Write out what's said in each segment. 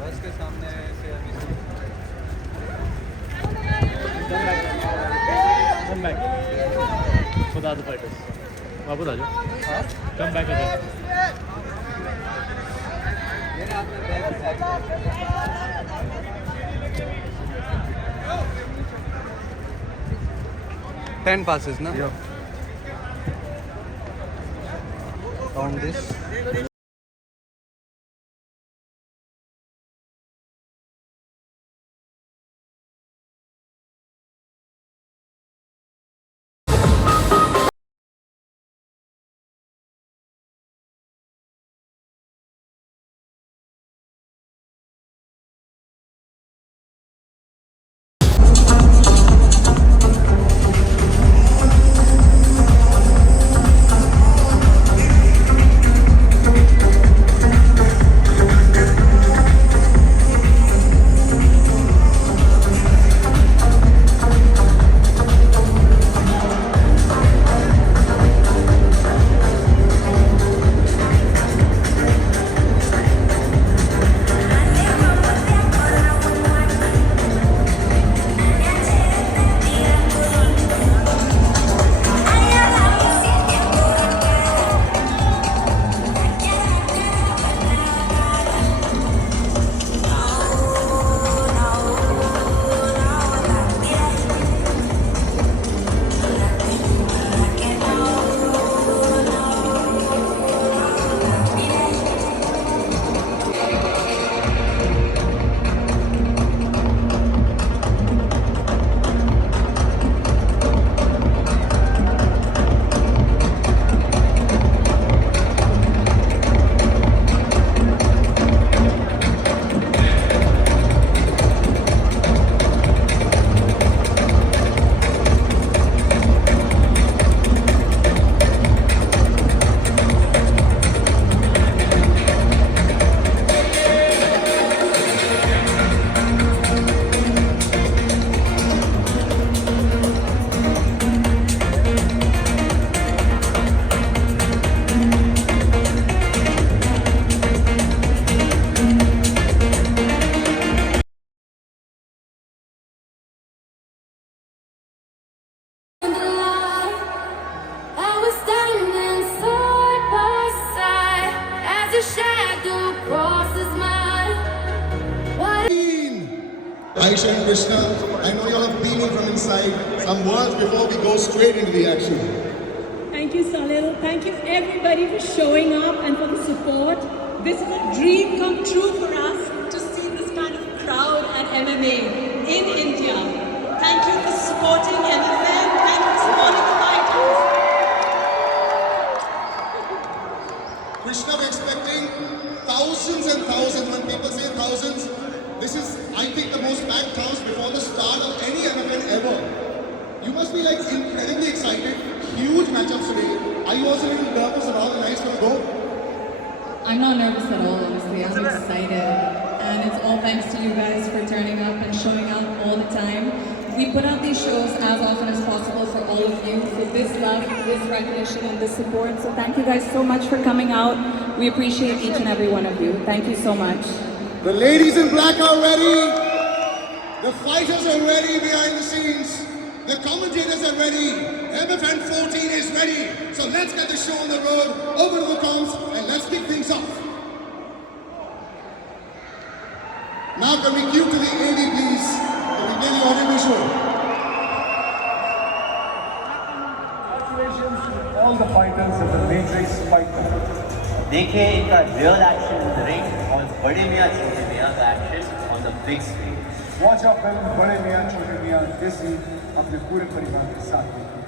बस के सामने से Come back for the other fighters. वापस आ जाओ. Come back again. 10 passes, na? Yeah. Count this. Aisha and Krishna, I know you all have been here from inside. Some words before we go straight into the action. Thank you, Salil. Thank you everybody for showing up and for the support. This is a dream come true for us to see this kind of crowd at MMA in India. Thank you for supporting MFM. Thank you for supporting the fighters. Krishna, we're expecting thousands and thousands. When people say thousands, this is, I think, the most packed house before the start of any MFN ever. You must be like incredibly excited. Huge matchups today. Are you also a little nervous about how the night's going to go? I'm not nervous at all, honestly. I'm excited. And it's all thanks to you guys for turning up and showing up all the time. We put out these shows as often as possible for all of you. So this love, this recognition, and this support. So thank you guys so much for coming out. We appreciate each and every one of you. Thank you so much. The ladies in black are ready. The fighters are ready behind the scenes. The commentators are ready. MFN 14 is ready. So let's get the show on the road, over to the comms, and let's kick things off. Now can we cue to the AV, please? Can we get the audio visual? Congratulations to all the fighters of the Matrix Fight Club. देखें इनका real action in the ring और बड़े मियाँ छोटे मियाँ का action on the big screen. Watch our film बड़े मियाँ छोटे मियाँ this week अपने पूरे परिवार के साथ देखिए.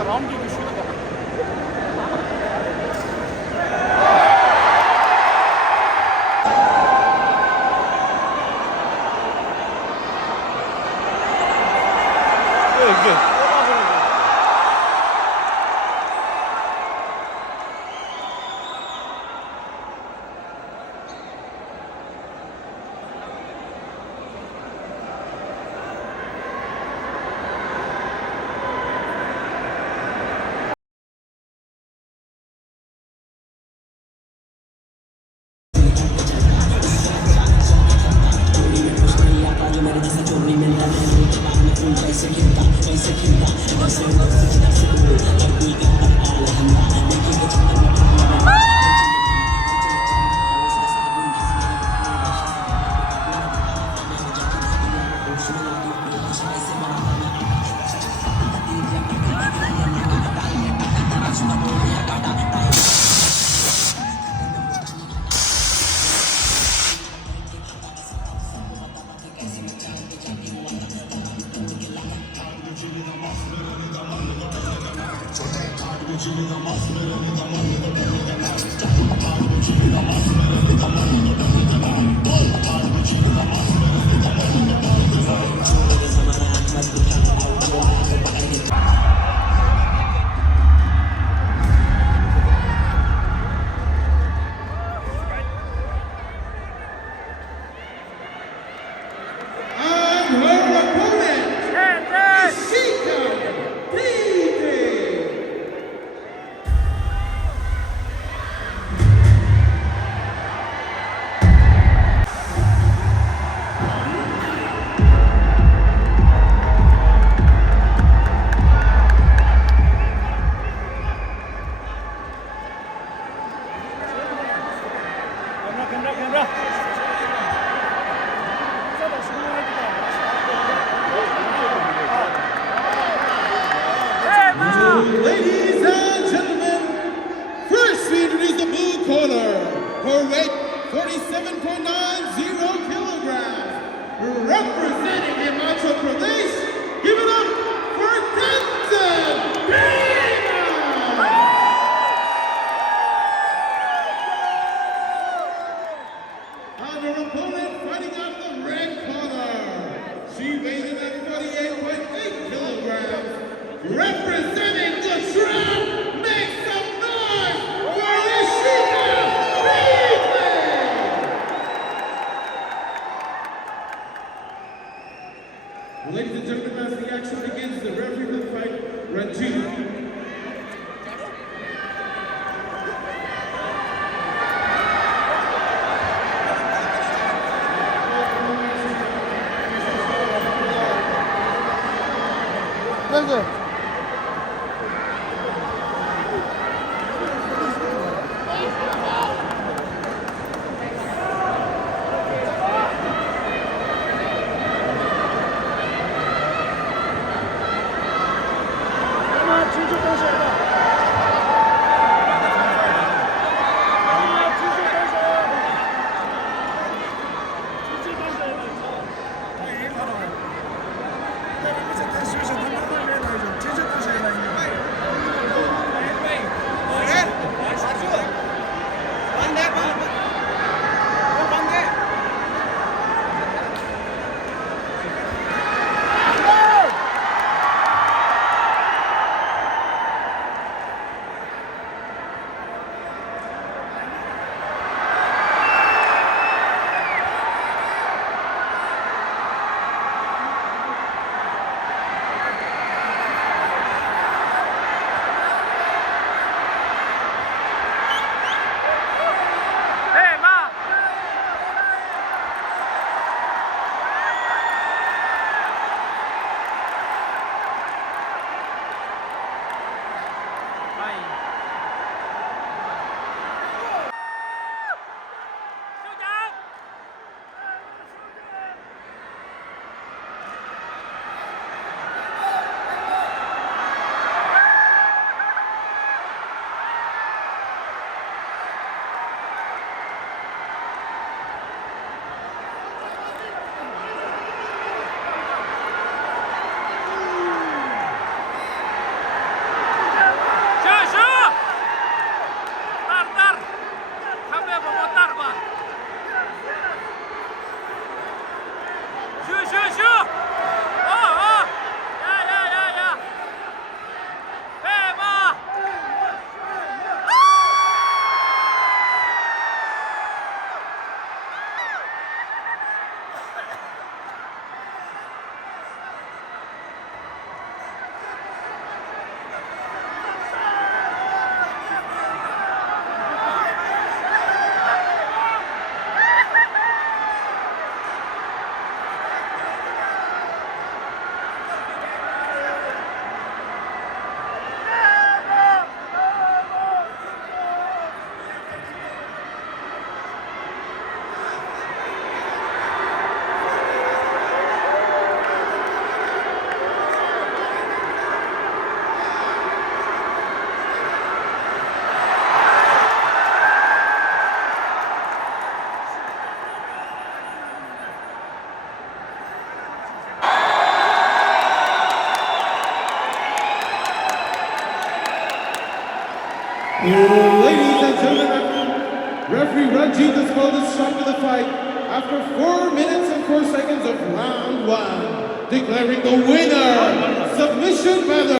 And her opponent, Ishika Pide. Ladies and gentlemen, first we introduce the blue corner. Her weight 47.90 kilograms. Representing Himachal Pradesh, give it up for Denton Pina! And her opponent fighting out the red corner. She weighs in at 48.8 kilograms. Representing the Shroud, make some noise for Ishika Pide! Ladies and gentlemen, as the action begins, the referee will fight Ranjit. Ladies and gentlemen, referee Ranjit has called a stop to the fight after 4 minutes and 4 seconds of round 1, declaring the winner, submission by the